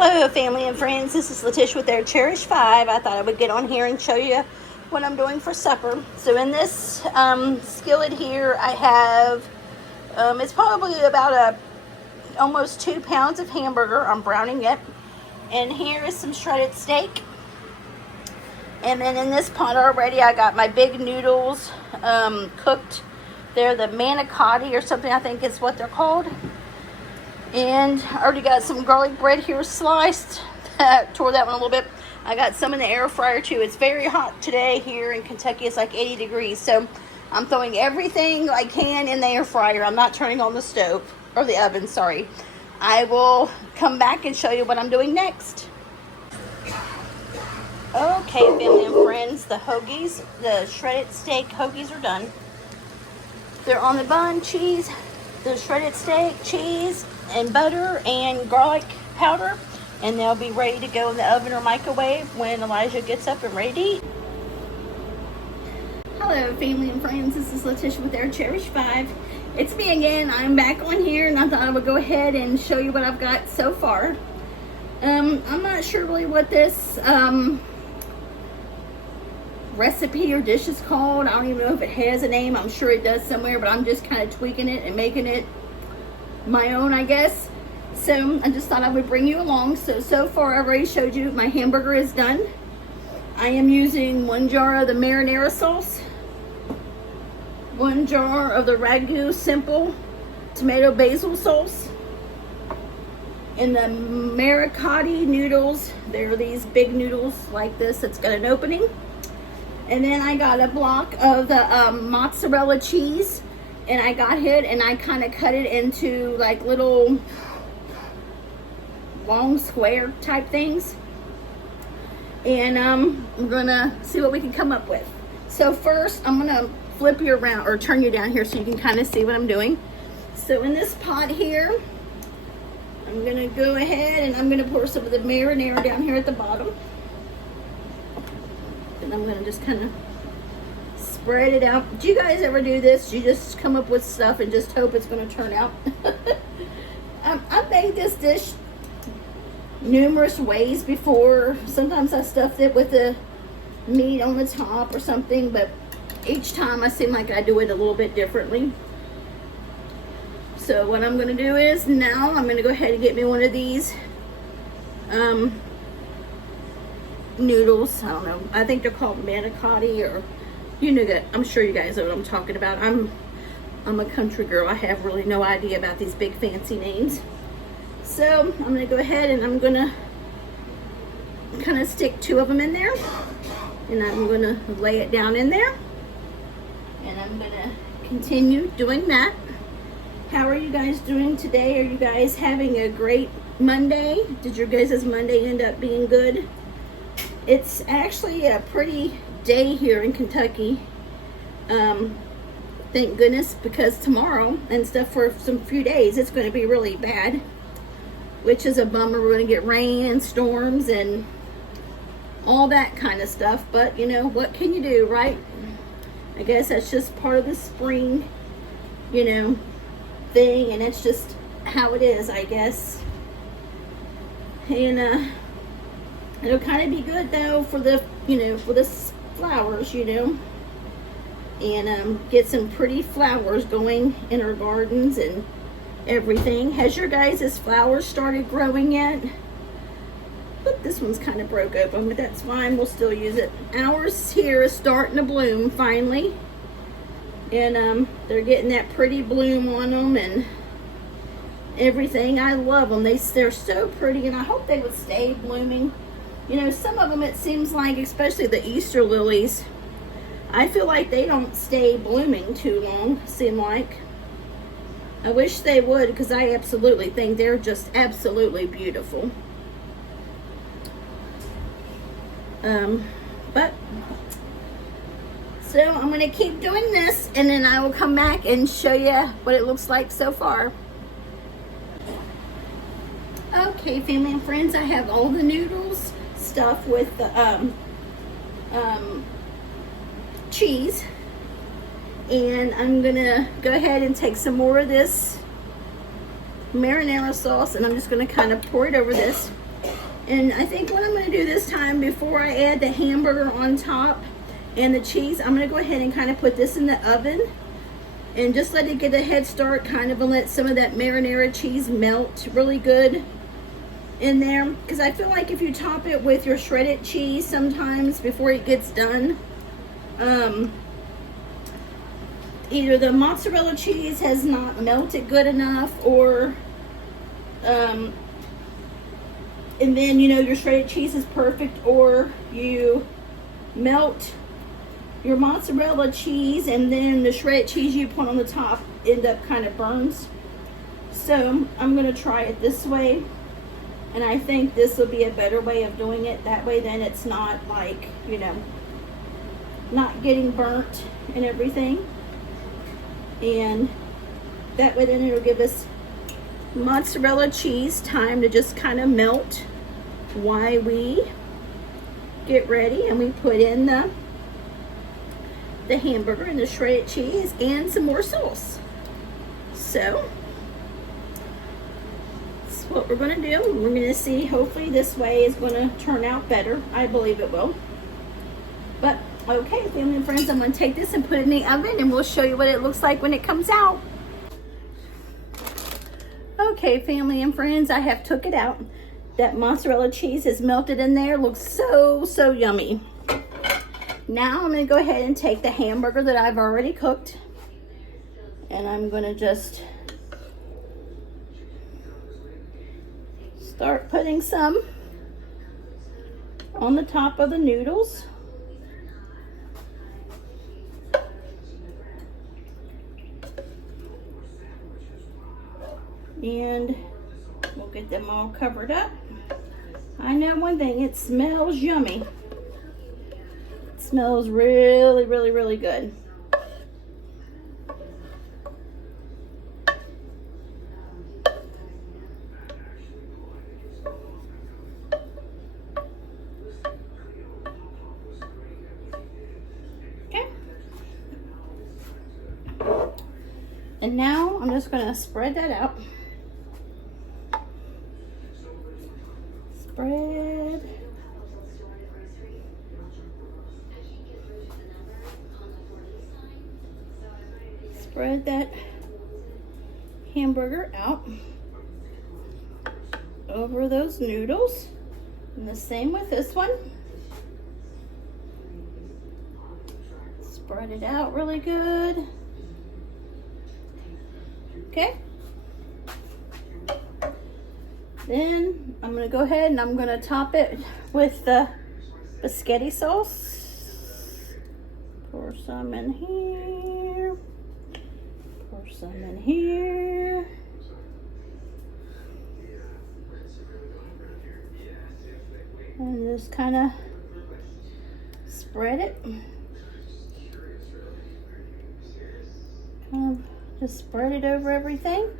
Hello family and friends, this is Letitia with Our Cherished 5. I thought I would get on here and show you what I'm doing for supper. So in this skillet here I have, it's probably about almost 2 pounds of hamburger. I'm browning it. And here is some shredded steak. And then in this pot already I got my big noodles cooked. They're the manicotti or something, I think is what they're called. And I already got some garlic bread here sliced. Tore that one a little bit. I got some in the air fryer too. It's very hot today here in Kentucky. It's like 80 degrees. So I'm throwing everything I can in the air fryer. I'm not turning on the stove or the oven, sorry. I will come back and show you what I'm doing next. Okay, family and friends, the hoagies, the shredded steak hoagies are done. They're on the bun, cheese, the shredded steak, cheese, and butter and garlic powder, and they'll be ready to go in the oven or microwave when Elijah gets up and ready to eat. Hello family and friends, this is Letitia with Our Cherished 5. It's me again. I'm back on here and I thought I would go ahead and show you what I've got so far. I'm not sure really what this recipe or dish is called. I don't even know if it has a name. I'm sure it does somewhere, but I'm just kind of tweaking it and making it my own, I guess. So I just thought I would bring you along. So far I've already showed you my hamburger is done. I am using 1 jar of the marinara sauce, 1 jar of the ragu simple tomato basil sauce, and the manicotti noodles. They're these big noodles like this that's got an opening. And then I got a block of the mozzarella cheese, and I got it and I kind of cut it into like little long square type things. And we're gonna see what we can come up with. So first I'm gonna flip you around or turn you down here so you can kind of see what I'm doing. So in this pot here, I'm gonna go ahead and I'm gonna pour some of the marinara down here at the bottom. And I'm gonna just kind of spread it out. Do you guys ever do this? You just come up with stuff and just hope it's gonna turn out? I've made this dish numerous ways before. Sometimes I stuffed it with the meat on the top or something, but each time I seem like I do it a little bit differently. So what I'm gonna do is now I'm gonna go ahead and get me one of these noodles. I don't know, I think they're called manicotti, or you know that. I'm sure you guys know what I'm talking about. I'm a country girl. I have really no idea about these big fancy names. So I'm gonna go ahead and I'm gonna kind of stick 2 of them in there, and I'm gonna lay it down in there, and I'm gonna continue doing that. How are you guys doing today? Are you guys having a great Monday? Did your guys' Monday end up being good? It's actually a pretty day here in Kentucky. Thank goodness, because tomorrow and stuff for some few days it's going to be really bad, which is a bummer. We're going to get rain and storms and all that kind of stuff, but you know, what can you do, right? I guess that's just part of the spring, you know, thing, and it's just how it is, I guess. And it'll kind of be good though for the, you know, for the flowers, you know, and get some pretty flowers going in our gardens and everything. Has your guys' flowers started growing yet? Look, this one's kind of broke open, but that's fine. We'll still use it. Ours here is starting to bloom finally, and they're getting that pretty bloom on them and everything. I love them. They're so pretty, and I hope they would stay blooming. You know, some of them, it seems like, especially the Easter lilies, I feel like they don't stay blooming too long, seem like. I wish they would, because I absolutely think they're just absolutely beautiful. But so I'm going to keep doing this, and then I will come back and show you what it looks like so far. Okay, family and friends, I have all the noodles stuffed with the cheese, and I'm gonna go ahead and take some more of this marinara sauce, and I'm just gonna kind of pour it over this. And I think what I'm going to do this time, before I add the hamburger on top and the cheese, I'm going to go ahead and kind of put this in the oven and just let it get a head start, kind of, and let some of that marinara cheese melt really good in there. Because I feel like if you top it with your shredded cheese sometimes before it gets done, either the mozzarella cheese has not melted good enough, or and then, you know, your shredded cheese is perfect, or you melt your mozzarella cheese and then the shredded cheese you put on the top end up kind of burns. So I'm going to try it this way, and I think this will be a better way of doing it. That way then it's not like, you know, not getting burnt and everything. And that way then it'll give us mozzarella cheese time to just kind of melt while we get ready and we put in the hamburger and the shredded cheese and some more sauce. So that's what we're going to do. We're going to see, hopefully this way is going to turn out better. I believe it will. But okay, family and friends, I'm going to take this and put it in the oven, and we'll show you what it looks like when it comes out. Okay, family and friends, I have took it out. That mozzarella cheese is melted in there. Looks so yummy. Now I'm going to go ahead and take the hamburger that I've already cooked, and I'm going to just start putting some on the top of the noodles. And we'll get them all covered up. I know one thing, it smells yummy. It smells really good. Okay. And now I'm just going to spread that out. Spread that hamburger out over those noodles, and the same with this one. Spread it out really good. Okay. Then I'm going to go ahead and I'm going to top it with the biscotti sauce. Pour some in here. Pour some in here. And just kind of spread it. Kind of just spread it over everything.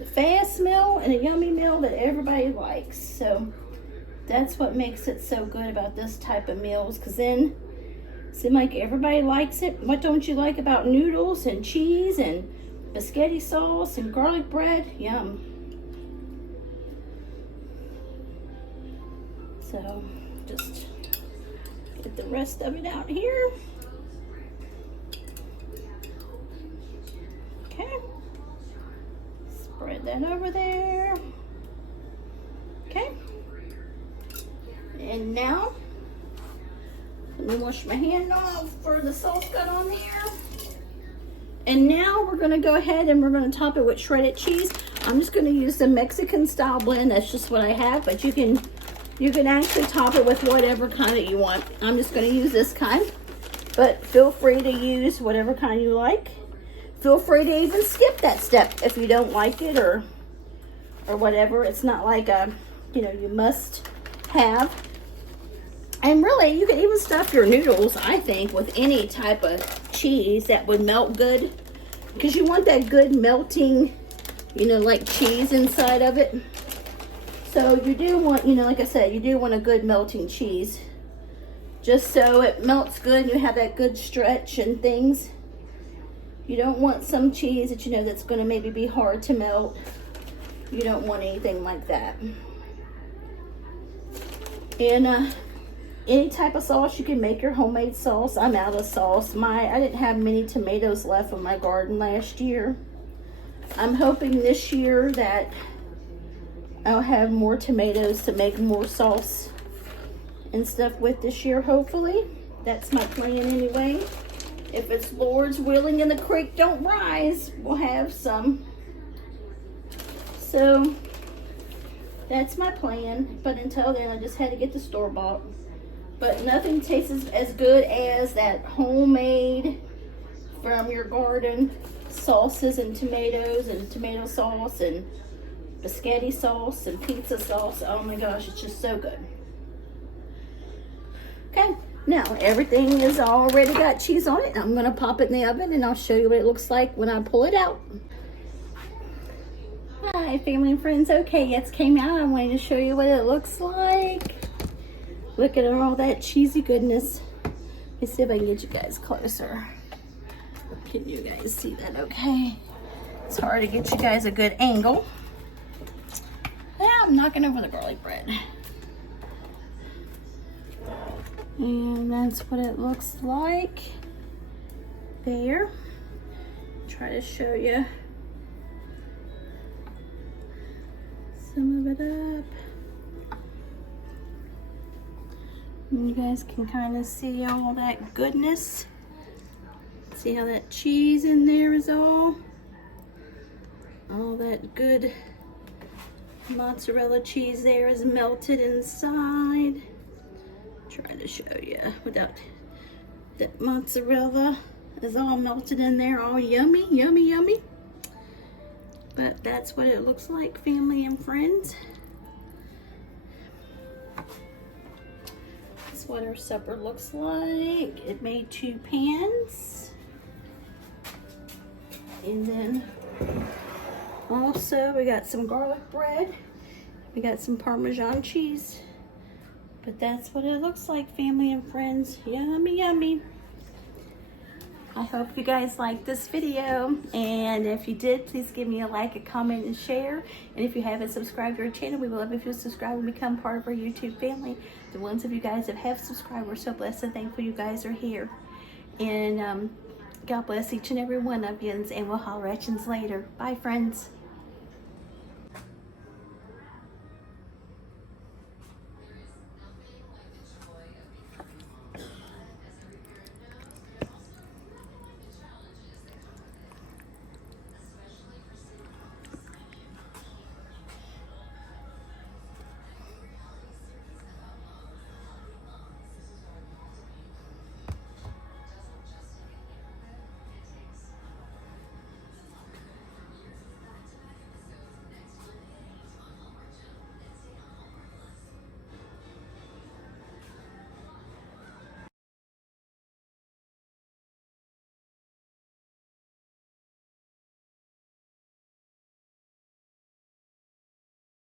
A fast meal and a yummy meal that everybody likes. So that's what makes it so good about this type of meals, because then it seems like everybody likes it. What don't you like about noodles and cheese and biscotti sauce and garlic bread? Yum. So just get the rest of it out here. Okay. Spread that over there. Okay. And now, let me wash my hand off for the sauce got on there. And now we're going to go ahead and we're going to top it with shredded cheese. I'm just going to use the Mexican style blend. That's just what I have, but you can actually top it with whatever kind that you want. I'm just going to use this kind, but feel free to use whatever kind you like. Feel free to even skip that step if you don't like it or whatever. It's not like a, you know, you must have. And really, you can even stuff your noodles, I think, with any type of cheese that would melt good, because you want that good melting, you know, like cheese inside of it. So you do want, you know, like I said, you do want a good melting cheese, just so it melts good and you have that good stretch and things. You don't want some cheese that you know that's going to maybe be hard to melt. You don't want anything like that. And any type of sauce, you can make your homemade sauce. I'm out of sauce. I didn't have many tomatoes left in my garden last year. I'm hoping this year that I'll have more tomatoes to make more sauce and stuff with this year, hopefully. That's my plan anyway. If it's Lord's willing and the creek don't rise, we'll have some. So that's my plan. But until then, I just had to get the store-bought. But nothing tastes as good as that homemade from your garden sauces and tomatoes and tomato sauce and biscotti sauce and pizza sauce. Oh my gosh, it's just so good. Okay, now everything is already got cheese on it. I'm gonna pop it in the oven and I'll show you what it looks like when I pull it out. Hi, family and friends. Okay, it's came out. I wanted to show you what it looks like. Look at all that cheesy goodness. Let's see if I can get you guys closer. Can you guys see that okay? It's hard to get you guys a good angle. Yeah, I'm knocking over the garlic bread. And that's what it looks like there. Try to show you some of it up. And you guys can kind of see all that goodness. See how that cheese in there is all that good mozzarella cheese there is melted inside. Try to show you without that mozzarella is all melted in there, all yummy, yummy, yummy. But that's what it looks like, family and friends. That's what our supper looks like. It made 2 pans. And then also we got some garlic bread. We got some Parmesan cheese. But that's what it looks like, family and friends. Yummy, yummy. I hope you guys liked this video. And if you did, please give me a like, a comment, and share. And if you haven't subscribed to our channel, we would love if you subscribe and become part of our YouTube family. The ones of you guys that have subscribed, we're so blessed and thankful you guys are here. And God bless each and every one of you. And we'll holler at you later. Bye, friends.